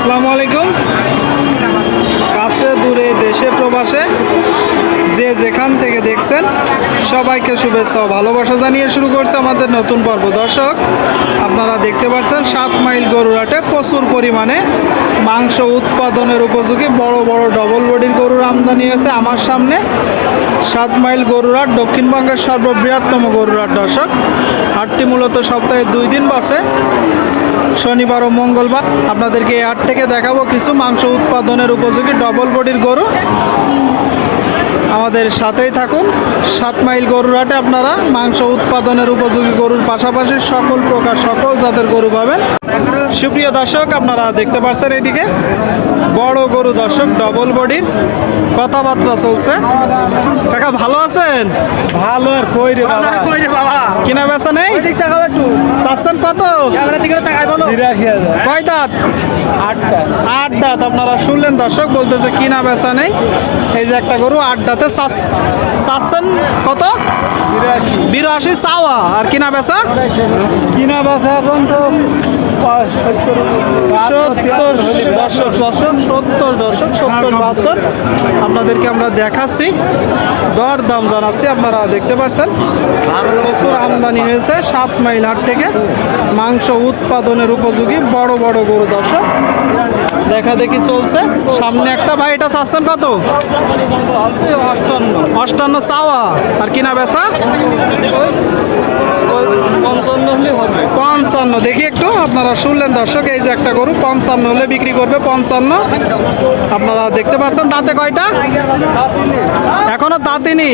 আসসালামু আলাইকুম। কাছে দূরে দেশে প্রবাসে যে যেখান থেকে দেখছেন, সবাইকে শুভেচ্ছা ও ভালোবাসা জানিয়ে শুরু করছে আমাদের নতুন পর্ব। দর্শক, আপনারা দেখতে পাচ্ছেন, সাত মাইল গরুরাটে প্রচুর পরিমাণে মাংস উৎপাদনের উপযোগী বড় বড় ডবল বডির গরুর আমদানি হয়েছে। আমার সামনে সাত মাইল গরুরাট দক্ষিণবঙ্গের সর্ববৃহত্তম গরুরাট দর্শক। হাটটি মূলত সপ্তাহে দুই দিন বসে। শনিবার ও মঙ্গলবার আপনাদেরকে এই হাট থেকে দেখাবো কিছু মাংস উৎপাদনের উপযোগী ডবল বডির গরু। আমাদের সাথেই থাকুন। সাত মাইল গরুর হাটে আপনারা মাংস উৎপাদনের উপযোগী গরুর পাশাপাশি সকল প্রকার সকল জাতের গরু পাবেন। সুপ্রিয় দর্শক আপনারা দেখতে পাচ্ছেন এইদিকে বড় গরু দর্শক ডবল বডির কথাবার্তা চলছে। কাকা ভালো আছেন? ভালো আর কই রে বাবা? কই রে বাবা? কিনা বেচা নেই? ওই দিক তাকাও একটু। চাচ্ছেন কত? ক্যামেরা দিকে তাকাই বলো। কয় দাঁত? আটটা আট দাঁত। আপনারা শুনলেন দর্শক বলতেছে কিনা বেচা নেই। এই যে একটা গরু আট দাঁতে চাচ- চাচ্ছেন কত? বিরাশি। চাওয়া। আর কিনা বেচা? কিনা বেচা এখন তো সত্তর দর্শক দর্শক সত্তর দর্শক সত্তর বাহাত্তর। আপনাদেরকে আমরা দেখাচ্ছি। দর দাম জানাচ্ছি আপনারা দেখতে পাচ্ছেন। প্রচুর আমদানি হয়েছে সাত মাইল হাট থেকে। মাংস উৎপাদনের উপযোগী বড় বড় গরু দর্শক। দেখা দেখি চলছে। সামনে একটা ভাই, এটা চাচ্ছেন কত? অষ্টান্ন অষ্টান্ন চাওয়া। আর কিনা বেচা? হলে হবে। পঞ্চান্ন। দেখি একটু আপনারা শুনলেন দর্শক এই যে একটা গরু পঞ্চান্ন হলে বিক্রি করবে পঞ্চান্ন। আপনারা দেখতে পাচ্ছেন দাঁতে কয়টা? এখনও দাঁতিনি।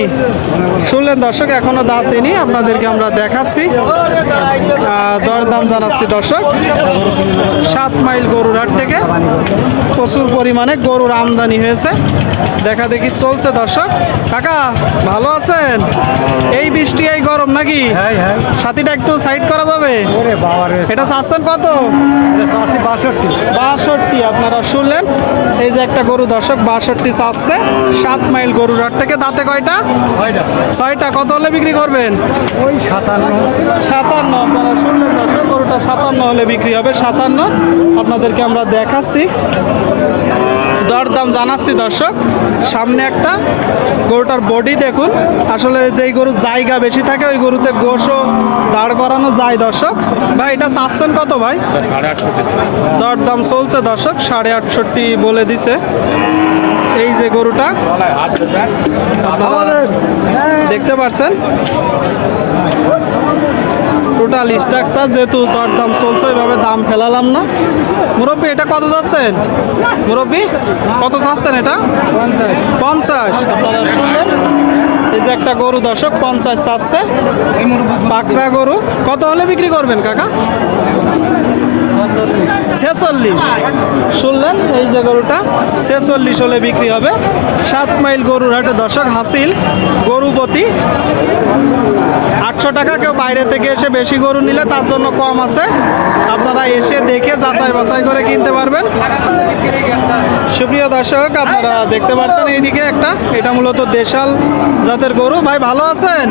শুনলেন দর্শক এখনও দাঁতিনি। আপনাদেরকে আমরা দেখাচ্ছি। দরদাম জানাচ্ছি দর্শক। সাত মাইল গরুর হাট থেকে প্রচুর পরিমাণে গরুর আমদানি হয়েছে। দেখা দেখি চলছে দর্শক। কাকা ভালো আছেন? এই বৃষ্টি এই গরম নাকি? হ্যাঁ হ্যাঁ। সাথীটা একটু সাইড করা যাবে? এটা চাচ্ছেন কত? বাষট্টি। বাষট্টি আপনারা শুনলেন? এই যে একটা গরু দর্শক বাষট্টি চাচ্ছে সাত মাইল গরুর হাট থেকে দাঁতে কয়টা? কয়টা ছয়টা কত হলে বিক্রি করবেন? ওই সাতান্ন। সাতান্ন আপনারা শুনলেন দর্শক গরুটা সাতান্ন হলে বিক্রি হবে সাতান্ন। আপনাদেরকে আমরা দেখাচ্ছি। দরদাম জানাচ্ছি দর্শক। সামনে একটা গরুটার বডি দেখুন। আসলে যেই গরুর জায়গা বেশি থাকে ওই গরুতে গোশও দাঁড় করানো যায় দর্শক। ভাই এটা চাচ্ছেন কত ভাই? দরদাম চলছে দর্শক সাড়ে আটষট্টি বলে দিছে। এই যে গরুটা। দেখতে পাচ্ছেন টোটাল স্ট্রাকচার যেহেতু দরদাম চলছে, ওইভাবে দাম ফেলালাম না। মুরব্বী, এটা কত যাচ্ছেন? মুরব্বী, কত চাচ্ছেন এটা? পঞ্চাশ। শুনলেন এই যে একটা গরু দর্শক, পঞ্চাশ চাচ্ছে পাকড়া গরু, কত হলে বিক্রি করবেন, কাকা? ছেচল্লিশ। শুনলেন? এই যে গরুটা, ছেচল্লিশ হলে বিক্রি হবে। সাত মাইল গরুর হাটে দর্শক, হাসিল গরুপতি। আটশো টাকা, কেউ বাইরে থেকে এসে বেশি গরু নিলে তার জন্য কম আছে। আপনারা এসে দেখে যাচাই বাছাই করে কিনতে পারবেন। সুপ্রিয় দর্শক, আপনারা দেখতে পাচ্ছেন এইদিকে একটা, এটা মূলত দেশাল জাতের গরু। ভাই, ভালো আছেন?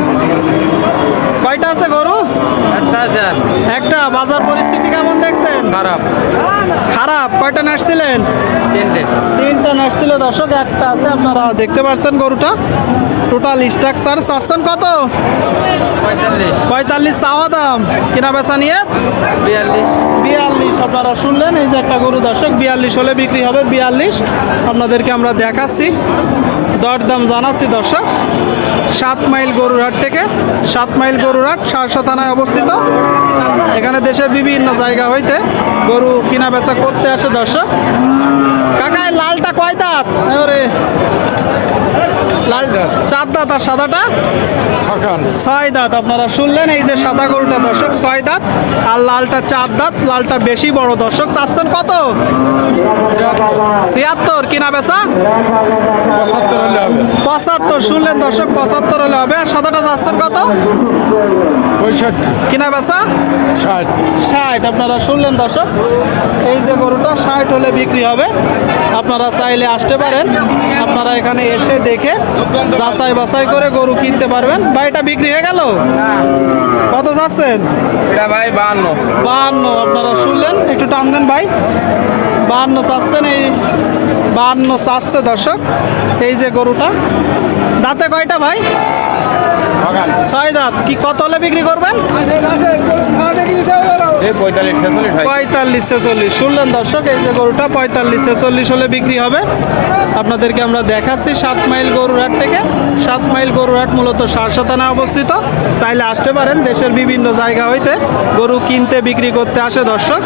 কয়টা আছে গরু? একটা আছে একটা। বাজার পরিস্থিতি কেমন দেখছেন? খারাপ। খারাপ। কয়টা নাটছিলেন তিনটে। তিনটা নাটছিল দর্শক একটা আছে। আপনারা দেখতে পাচ্ছেন গরুটা। টোটাল স্ট্রাকচার চাচ্ছেন কত? পঁয়তাল্লিশ। পঁয়তাল্লিশ চাওয়া দাম। কিনা বেচা নিয়ে বিয়াল্লিশ। বিয়াল্লিশ। আপনারা শুনলেন এই যে একটা গরু দর্শক বিয়াল্লিশ হলে বিক্রি হবে বিয়াল্লিশ। আপনাদেরকে আমরা দেখাচ্ছি। দরদাম জানাচ্ছি দর্শক। সাত মাইল গরুরহাট থেকে, সাত মাইল গরুরহাট সারসা থানায় অবস্থিত। এখানে দেশের বিভিন্ন জায়গা হইতে গরু কিনা বেচা করতে আসে দর্শক। কাকায় এই লালটা কয় দাঁত এবারে লাল চার দাঁত আর সাদাটা ছয় দাঁত আপনারা শুনলেন? এই যে সাদা গরুটা দর্শক ছয় দাঁত আর লালটা চার দাঁত লালটা বেশি বড় দর্শক। চাচ্ছেন কত? ছিয়াত্তর। কিনা বেচা? পঁচাত্তর হলে হবে। পঁচাত্তর। শুনলেন দর্শক পঁচাত্তর হলে হবে। আর সাদাটা চাচ্ছেন কত? পঁয়ষট্টি। কিনা বেচা? ষাট। ষাট আপনারা শুনলেন দর্শক? এই যে গরুটা ষাট হলে বিক্রি হবে। আপনারা চাইলে আসতে পারেন। আপনারা এখানে এসে দেখে যাচাই বাছাই করে গরু কিনতে পারবেন। বা এটা বিক্রি হয়ে গেল? কত যাচ্ছেন? এটা ভাই বাহান্ন বাহান্ন আপনারা শুনলেন? একটু টান দেন ভাই। বাহান্ন চাচ্ছেন এই বাহান্ন চাচ্ছে দর্শক। এই যে গরুটা। দাঁতে কয়টা ভাই? ছয় দাঁত। কি কত হলে বিক্রি করবেন? পঁয়তাল্লিশ ছেচল্লিশ শুনলেন দর্শক এই যে গরুটা পঁয়তাল্লিশ ছেচল্লিশ হলে বিক্রি হবে। আপনাদেরকে আমরা দেখাচ্ছি সাত মাইল গরুরহাট থেকে। সাত মাইল গরুরহাট মূলত সারসাতানা অবস্থিত। চাইলে আসতে পারেন দেশের বিভিন্ন জায়গা হইতে গরু কিনতে বিক্রি করতে আসে দর্শক।